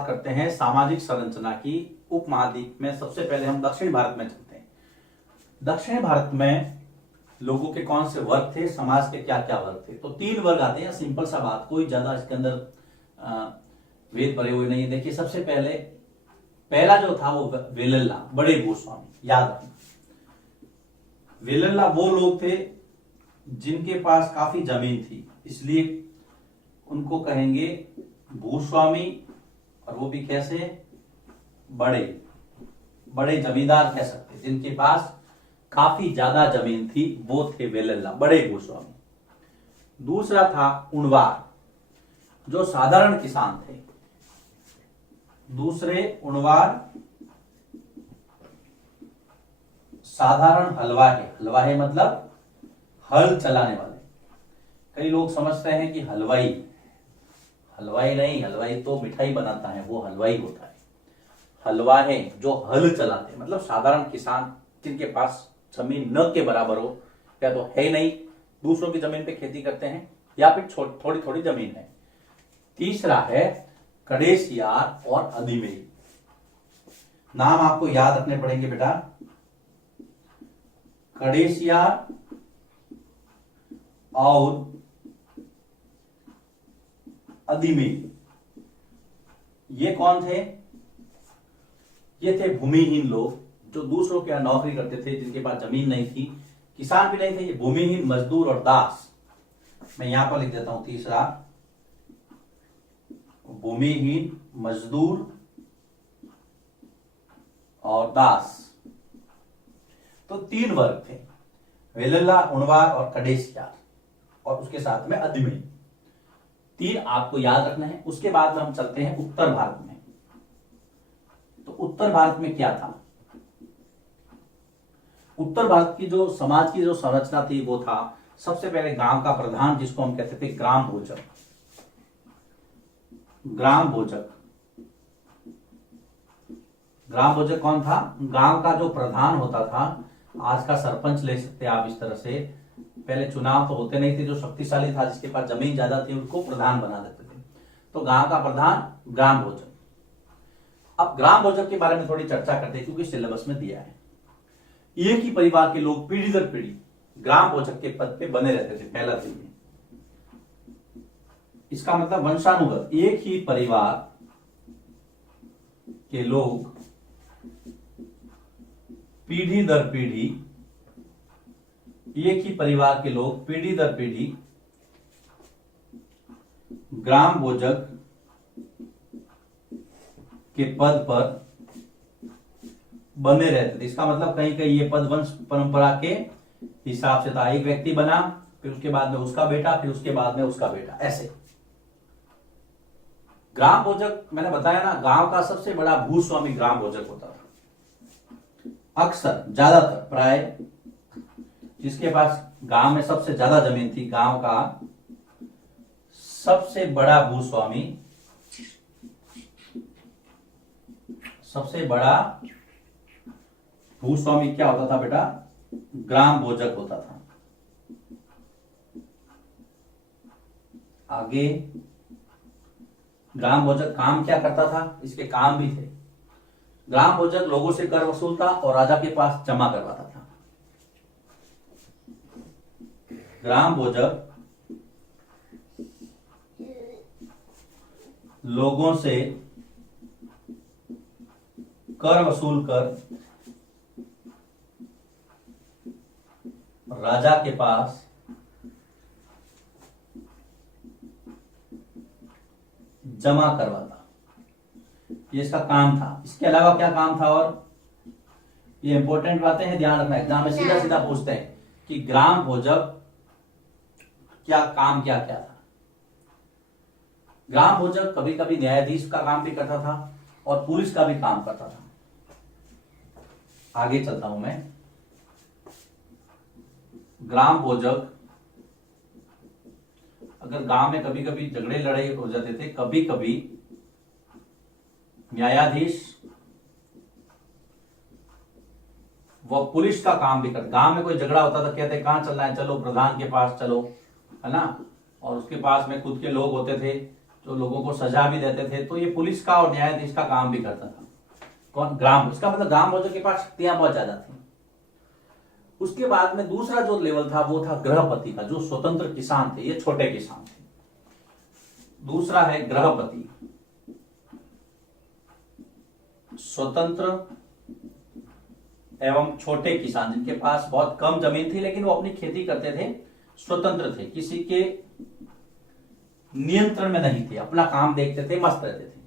बात करते हैं सामाजिक संरचना की। उपमहाद्वीप में सबसे पहले हम दक्षिण भारत में चलते हैं। दक्षिण भारत में लोगों के कौन से वर्ग थे, समाज के क्या क्या वर्ग थे? तो 3 वर्ग आते हैं। सिंपल सा बात, कोई ज्यादा इसके अंदर वेद भरे हुए नहीं है। देखिए, सबसे पहले पहला जो था वो वेलल्ला, बड़े भूस्वामी। याद रखना, वेलल्ला वो लोग थे जिनके पास काफी जमीन थी, इसलिए उनको कहेंगे भूस्वामी। और वो भी कैसे? बड़े बड़े जमींदार कह सकते हैं, जिनके पास काफी ज्यादा जमीन थी, वो थे वेलल्ला, बड़े भूस्वामी। दूसरा था उणवार, जो साधारण किसान थे। दूसरे उणवार साधारण हलवाहे। हलवाहे मतलब हल चलाने वाले। कई लोग समझते हैं कि हलवाई, हलवाई नहीं, हलवाई तो मिठाई बनाता है, वो हलवाई होता है। हलवाहे जो हल चलाते, मतलब साधारण किसान जिनके पास जमीन न के बराबर हो, या तो है नहीं, दूसरों की जमीन पे खेती करते हैं, या फिर थोड़ी थोड़ी जमीन है। तीसरा है कड़ेसियार और अदिमेई। नाम आपको याद रखने पड़ेंगे बेटा। कड़ेसियार और अदिमेई, ये कौन थे? ये थे भूमिहीन लोग जो दूसरों के यहाँ नौकरी करते थे, जिनके पास जमीन नहीं थी, किसान भी नहीं थे। ये भूमिहीन, मजदूर और दास। मैं यहां पर लिख देता हूं तीसरा, भूमिहीन, मजदूर और दास। तो 3 वर्ग थे, वेलल्ला, उणवार और कड़ेसियार, और उसके साथ में अदिमेई। 3 आपको याद रखना है। उसके बाद में हम चलते हैं उत्तर भारत में। तो उत्तर भारत में क्या था? उत्तर भारत की जो समाज की जो संरचना थी वो था, सबसे पहले गांव का प्रधान, जिसको हम कहते थे ग्राम भोजक। ग्राम भोजक, ग्राम भोजक कौन था? गांव का जो प्रधान होता था। आज का सरपंच ले सकते हैं आप इस तरह से। पहले चुनाव तो होते नहीं थे, जो शक्तिशाली था, जिसके पास जमीन ज्यादा थी, उनको प्रधान बना देते थे। तो गांव का प्रधान ग्राम भोजक। अब ग्राम भोजक के बारे में थोड़ी चर्चा करते हैं, क्योंकि सिलेबस में दिया है। एक ही परिवार के लोग पीढ़ी दर पीढ़ी ग्राम भोजक के पद पे बने रहते थे। पहला चीज, इसका मतलब वंशानुगत, एक ही परिवार के लोग पीढ़ी दर पीढ़ी, एक ही परिवार के लोग पीढ़ी दर पीढ़ी ग्राम भोजक के पद पर बने रहते थे। इसका मतलब कहीं कहीं ये पद वंश परंपरा के हिसाब से था। एक व्यक्ति बना, फिर उसके बाद में उसका बेटा, फिर उसके बाद में उसका बेटा, ऐसे। ग्राम भोजक, मैंने बताया ना, गांव का सबसे बड़ा भूस्वामी ग्राम भोजक होता था। अक्सर, ज्यादातर, प्राय जिसके पास गांव में सबसे ज्यादा जमीन थी, गांव का सबसे बड़ा भूस्वामी, सबसे बड़ा भूस्वामी क्या होता था बेटा? ग्राम भोजक होता था। आगे, ग्राम भोजक काम क्या करता था? इसके काम भी थे। ग्राम भोजक लोगों से कर वसूलता और राजा के पास जमा करवाता था। ग्राम भोजक लोगों से कर वसूल कर राजा के पास जमा करवाता, ये इसका काम था। इसके अलावा क्या काम था? और ये इंपॉर्टेंट बातें हैं, ध्यान रखना। एग्जाम में सीधा सीधा पूछते हैं कि ग्राम भोजक क्या काम, क्या क्या था। ग्राम भोजक कभी कभी न्यायाधीश का काम भी करता था और पुलिस का भी काम करता था। आगे चलता हूं मैं। ग्राम भोजक, अगर गांव में कभी कभी झगड़े लड़ाई हो जाते थे, कभी कभी न्यायाधीश वो पुलिस का काम भी करते। गांव में कोई झगड़ा होता था, कहते कहां चलना है, चलो प्रधान के पास चलो, है ना। और उसके पास में खुद के लोग होते थे, जो लोगों को सजा भी देते थे। तो ये पुलिस का और न्यायाधीश का काम भी करता था। कौन? ग्राम, इसका मतलब ग्राम भोजक के पास शक्तियां बहुत ज्यादा थी। उसके बाद में दूसरा जो लेवल था वो था गृहपति का, जो स्वतंत्र किसान थे, ये छोटे किसान थे। दूसरा है गृहपति, स्वतंत्र एवं छोटे किसान, जिनके पास बहुत कम जमीन थी लेकिन वो अपनी खेती करते थे, स्वतंत्र थे, किसी के नियंत्रण में नहीं थे, अपना काम देखते थे, मस्त रहते थे।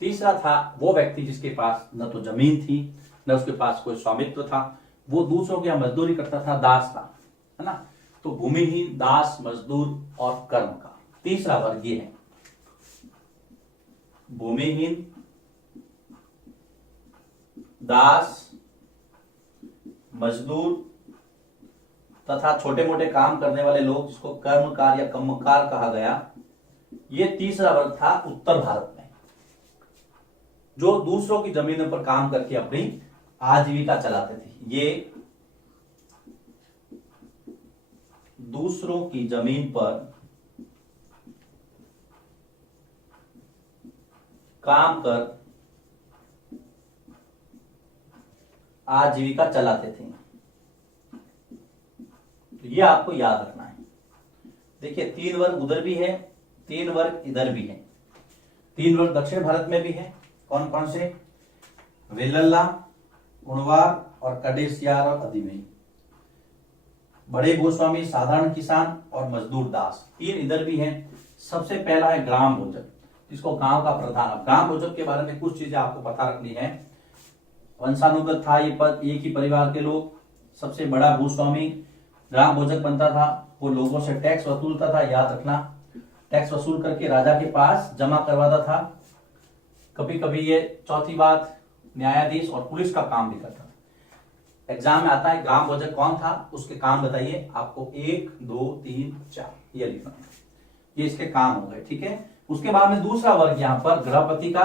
तीसरा था वो व्यक्ति जिसके पास न तो जमीन थी न उसके पास कोई स्वामित्व था, वो दूसरों की मजदूरी करता था, दास था, है ना। तो भूमिहीन, दास, मजदूर और कर्म का तीसरा वर्ग ये है, भूमिहीन, दास, मजदूर तथा छोटे मोटे काम करने वाले लोग, जिसको कर्मकार या कम्मकार कहा गया। ये तीसरा वर्ग था उत्तर भारत में, जो दूसरों की जमीनों पर काम करके अपनी आजीविका चलाते थे। ये दूसरों की जमीन पर काम कर आजीविका चलाते थे। तो ये आपको याद रखना है। देखिए 3 वर्ग उधर भी है, 3 वर्ग इधर भी है, 3 वर्ग दक्षिण भारत में भी है। कौन कौन से? वेल्लल्ला, कुणवार और कडेसियार और अधिमेय। बड़े गोस्वामी, साधारण किसान और मजदूर दास, 3 इधर भी हैं। सबसे पहला है ग्राम भोजक, जिसको गांव का प्रधान। ग्राम भोजक के बारे में कुछ चीजें आपको पता रखनी है। वंशानुगत था ये पद, एक ही परिवार के लोग। सबसे बड़ा भूस्वामी ग्राम भोजक बनता था, वो लोगों से टैक्स वसूलता था, याद रखना। टैक्स वसूल करके राजा के पास जमा करवाता था। कभी कभी ये, चौथी बात, न्यायाधीश और पुलिस का काम भी करता था। एग्जाम में आता है ग्राम भोजक कौन था, उसके काम बताइए। आपको 1 2 3 4 ये लिखना है, ये इसके काम हो गए, ठीक है। उसके बाद में दूसरा वर्ग यहां पर गृहपति का,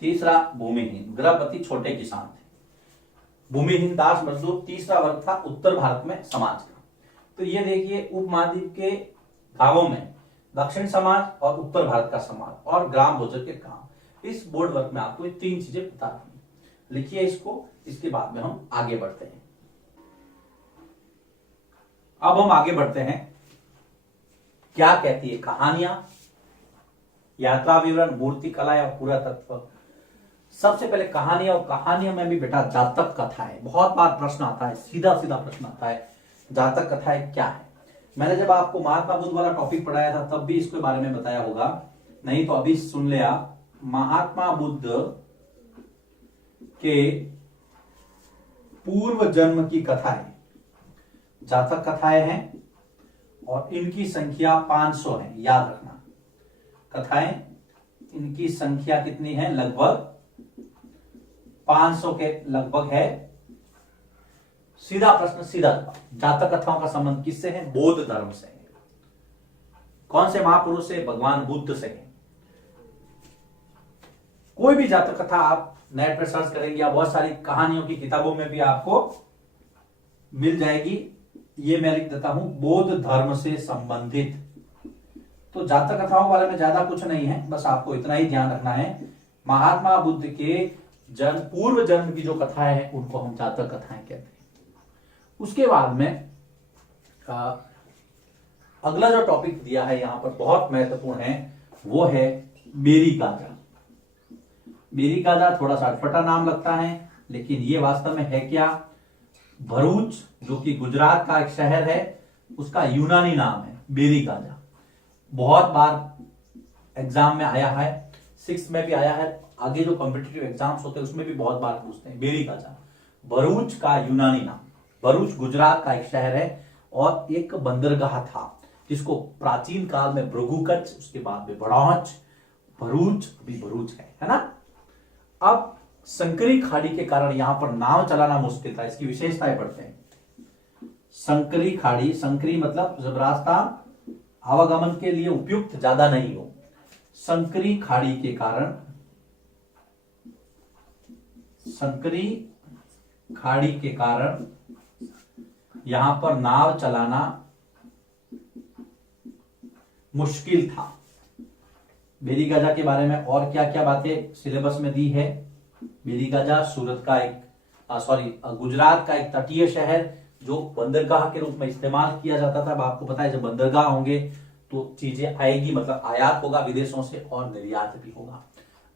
तीसरा भूमिहीन। गृहपति छोटे किसान थे, भूमिहीन, दास, मजदूर तीसरा वर्ग था उत्तर भारत में समाज का। तो ये देखिए उपमहाद्वीप के गांवों में दक्षिण समाज और उत्तर भारत का समाज और ग्राम भोजक के काम। इस बोर्ड वर्क में आपको ये 3 चीजें पता रखनी। लिखिए इसको, इसके बाद में हम आगे बढ़ते हैं। अब हम आगे बढ़ते हैं, क्या कहती है कहानियां, यात्रा विवरण, मूर्ति कला और पुरातत्व। सबसे पहले कहानियां, और कहानियों में भी बेटा जातक कथाएं। बहुत बार प्रश्न आता है, सीधा सीधा प्रश्न आता है, जातक कथाएं क्या है। मैंने जब आपको महात्मा बुद्ध वाला टॉपिक पढ़ाया था तब भी इसके बारे में बताया होगा, नहीं तो अभी सुन ले आप। महात्मा बुद्ध के पूर्व जन्म की कथाएं जातक कथाएं हैं, और इनकी संख्या 500 है, याद रखना। कथाएं, इनकी संख्या कितनी है? लगभग 500 के लगभग है। सीधा प्रश्न, सीधा जवाब। जातक कथाओं का संबंध किससे है? बौद्ध धर्म से है। कौन से महापुरुष से? भगवान बुद्ध से है। कोई भी जातक कथा आप नेट पर सर्च करेंगे या बहुत सारी कहानियों की किताबों में भी आपको मिल जाएगी। ये मैं लिख देता हूं, बौद्ध धर्म से संबंधित। तो जातक कथाओं के बारे में ज्यादा कुछ नहीं है, बस आपको इतना ही ध्यान रखना है। महात्मा बुद्ध के पूर्व जन्म की जो कथाएं हैं उनको हम जातक कथाएं कहते हैं। उसके बाद में अगला जो टॉपिक दिया है यहां पर बहुत महत्वपूर्ण है, वो है बेरी गाजा। बेरी गाजा थोड़ा सा अटपटा नाम लगता है, लेकिन ये वास्तव में है क्या? भरूच, जो कि गुजरात का एक शहर है, उसका यूनानी नाम है बेरी गाजा। बहुत बार एग्जाम में आया है, 6th में भी आया है, आगे जो कॉम्पिटिटिव एग्जाम्स होते हैं उसमें भी बहुत बार पूछते हैं बेरी गाजा। भरूच का यूनानी नाम। भरूच गुजरात का एक शहर है और एक बंदरगाह था, जिसको प्राचीन काल में भृगुकच, उसके बाद में बड़ौच, भरूच, अभी भरूच है ना। अब संकरी खाड़ी के कारण यहां पर नाव चलाना मुश्किल था, इसकी विशेषताएं पढ़ते हैं। संकरी खाड़ी, संकरी मतलब जब रास्ता आवागमन के लिए उपयुक्त ज्यादा नहीं हो, संकरी खाड़ी के कारण, संकरी खाड़ी के कारण यहां पर नाव चलाना मुश्किल था। बेरी गाजा के बारे में और क्या क्या बातें सिलेबस में दी है। बेरी गाजा सूरत का एक गुजरात का एक तटीय शहर जो बंदरगाह के रूप में इस्तेमाल किया जाता था। अब आपको पता है जब बंदरगाह होंगे तो चीजें आएगी, मतलब आयात होगा विदेशों से और निर्यात भी होगा।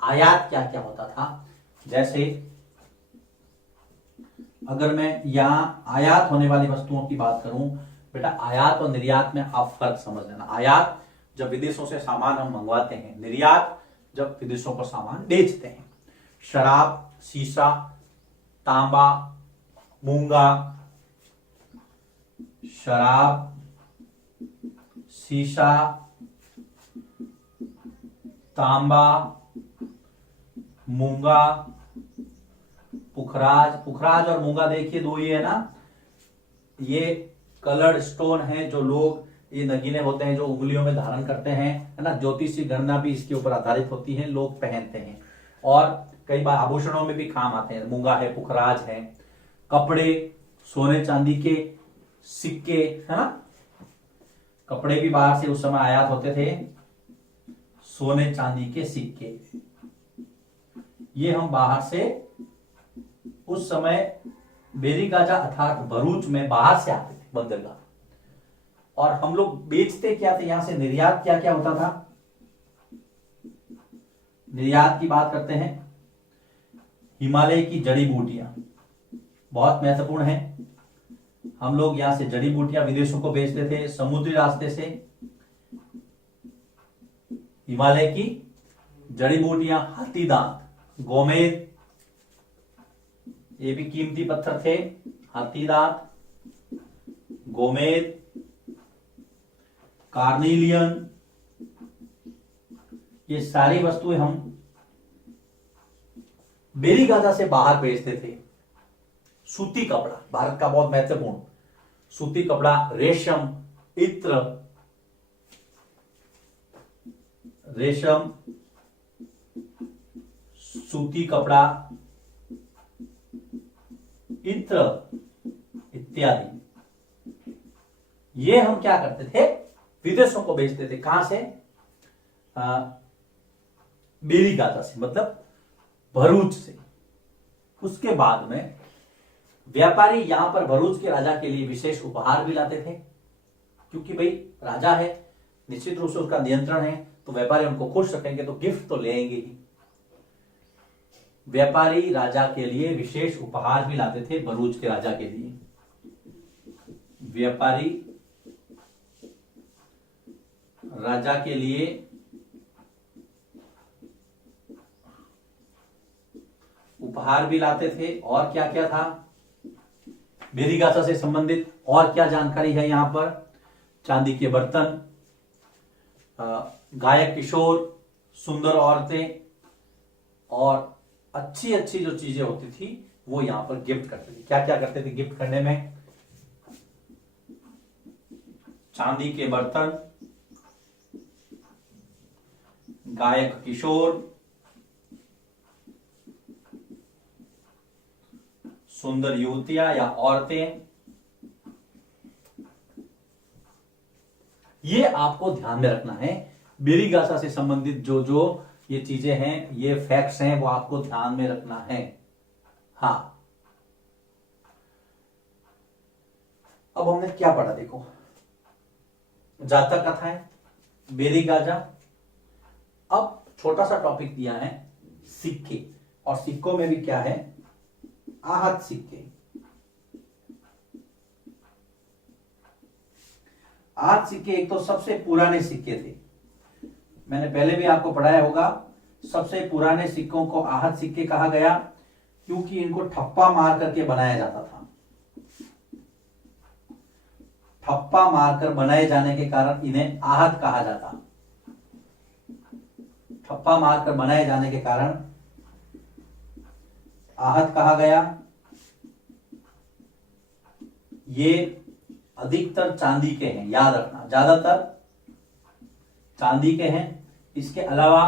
आयात क्या क्या होता था, जैसे अगर मैं यहां आयात होने वाली वस्तुओं की बात करूं, बेटा आयात और निर्यात में आप फर्क समझ लेना। आयात जब विदेशों से सामान हम मंगवाते हैं, निर्यात जब विदेशों को सामान बेचते हैं। शराब, शीशा, तांबा, मूंगा, शराब, शीशा, तांबा, मूंगा, पुखराज और मूंगा देखिए दो ही है ना, ये कलर्ड स्टोन है जो लोग, ये नगीने होते हैं जो उंगलियों में धारण करते हैं, है ना। ज्योतिषी गणना भी इसके ऊपर आधारित होती है, लोग पहनते हैं और कई बार आभूषणों में भी काम आते हैं। मूंगा है, पुखराज है। कपड़े, सोने चांदी के सिक्के, है ना, कपड़े भी बाहर से उस समय आयात होते थे। सोने चांदी के सिक्के ये हम बाहर से उस समय बेरी गाजा अर्थात भरूच में बाहर से आते थे बंदरगाह। और हम लोग बेचते क्या थे, यहां से निर्यात क्या क्या होता था। निर्यात की बात करते हैं, हिमालय की जड़ी बूटियां बहुत महत्वपूर्ण है। हम लोग यहां से जड़ी बूटियां विदेशों को बेचते थे समुद्री रास्ते से। हिमालय की जड़ी बूटियां, हाथी दांत, गोमेद, ये भी कीमती पत्थर थे। हाथी दांत, गोमेद, कार्निलियन, ये सारी वस्तुएं हम बेरी गाजा से बाहर भेजते थे। सूती कपड़ा भारत का बहुत महत्वपूर्ण, सूती कपड़ा, रेशम, इत्र, रेशम, सूती कपड़ा, इत्र इत्यादि, ये हम क्या करते थे, विदेशों को बेचते थे। कहां से, बेरी गाजा से, मतलब भरूच से। उसके बाद में व्यापारी यहां पर भरूच के राजा के लिए विशेष उपहार भी लाते थे, क्योंकि भाई राजा है, निश्चित रूप से उसका नियंत्रण है, तो व्यापारी उनको खुश रखेंगे तो गिफ्ट तो लेंगे ही। व्यापारी राजा के लिए विशेष उपहार भी लाते थे भरूच के राजा के लिए। व्यापारी राजा के लिए उपहार भी लाते थे। और क्या क्या था बेरी गाजा से संबंधित, और क्या जानकारी है यहां पर, चांदी के बर्तन, गायक किशोर, सुंदर औरतें और अच्छी अच्छी जो चीजें होती थी वो यहां पर गिफ्ट करते थे। क्या क्या करते थे गिफ्ट करने में, चांदी के बर्तन, गायक किशोर, सुंदर युवतियां या औरतें, ये आपको ध्यान में रखना है। बेरी गाजा से संबंधित जो जो ये चीजें हैं, ये फैक्ट्स हैं, वो आपको ध्यान में रखना है। हाँ, अब हमने क्या पढ़ा देखो, जातक कथाएं, बेरी गाजा। अब छोटा सा टॉपिक दिया है सिक्के, और सिक्कों में भी क्या है, आहत सिक्के। आहत सिक्के एक तो सबसे पुराने सिक्के थे, मैंने पहले भी आपको पढ़ाया होगा। सबसे पुराने सिक्कों को आहत सिक्के कहा गया क्योंकि इनको ठप्पा मार करके बनाया जाता था। ठप्पा मारकर बनाए जाने के कारण इन्हें आहत कहा जाता। ठप्पा मारकर बनाए जाने के कारण आहत कहा गया। ये अधिकतर चांदी के हैं, याद रखना, ज्यादातर चांदी के हैं। इसके अलावा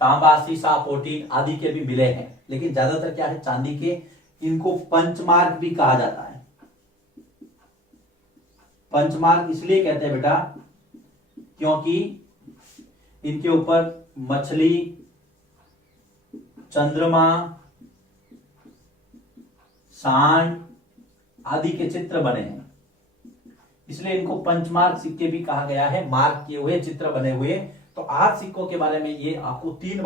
तांबा, सीसा, पोटीन आदि के भी मिले हैं, लेकिन ज्यादातर क्या है, चांदी के। इनको पंचमार्क भी कहा जाता है। पंचमार्क इसलिए कहते हैं बेटा क्योंकि इनके ऊपर मछली, चंद्रमा, सांड आदि के चित्र बने हैं, इसलिए इनको पंचमार्क सिक्के भी कहा गया है, मार्क किए हुए चित्र बने हुए। तो आज सिक्कों के बारे में ये आपको 4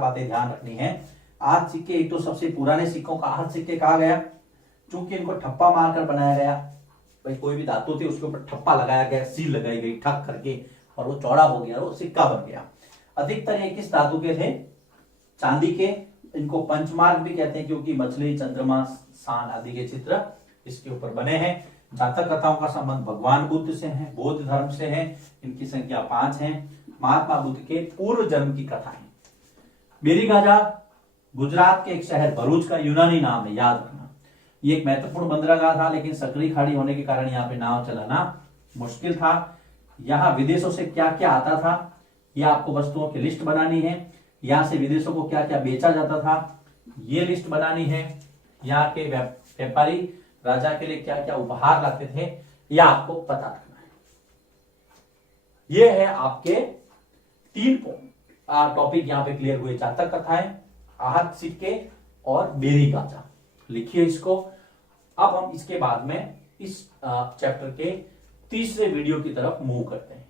बातें ध्यान रखनी है। आज सिक्के, एक तो सबसे पुराने सिक्कों का आज सिक्के कहा गया क्योंकि इनको ठप्पा मारकर बनाया गया। भाई कोई भी धातु थी उसके ऊपर ठप्पा लगाया गया, सील लगाई गई ठक करके, और वो चौड़ा हो गया, वो सिक्का बन गया। अधिकतर ये किस धातु के थे? चांदी के। इनको पंचमार्क भी कहते हैं क्योंकि मछली, चंद्रमा, सांड आदि के चित्र इसके ऊपर बने हैं। जातक कथाओं का संबंध भगवान बुद्ध से है, बौद्ध धर्म से है। इनकी संख्या 5 है। महात्मा बुद्ध के पूर्व जन्म की कथा है। बेरीगाजा गुजरात के एक शहर भरूच का यूनानी नाम है, याद रखना। ये एक महत्वपूर्ण बंदरगाह था, लेकिन सकरी खाड़ी होने के कारण यहाँ पे नाव चलाना मुश्किल था। यहाँ विदेशों से क्या क्या आता था, यह आपको वस्तुओं की लिस्ट बनानी है। यहाँ से विदेशों को क्या क्या बेचा जाता था, ये लिस्ट बनानी है। यहाँ के व्यापारी राजा के लिए क्या क्या उपहार लाते थे, यह आपको पता रखना है। ये है आपके 3 टॉपिक यहाँ पे क्लियर हुए, जातक कथाएं, आहत सिक्के और बेरीगाजा। लिखिए इसको। अब हम इसके बाद में इस चैप्टर के तीसरे वीडियो की तरफ मूव करते हैं।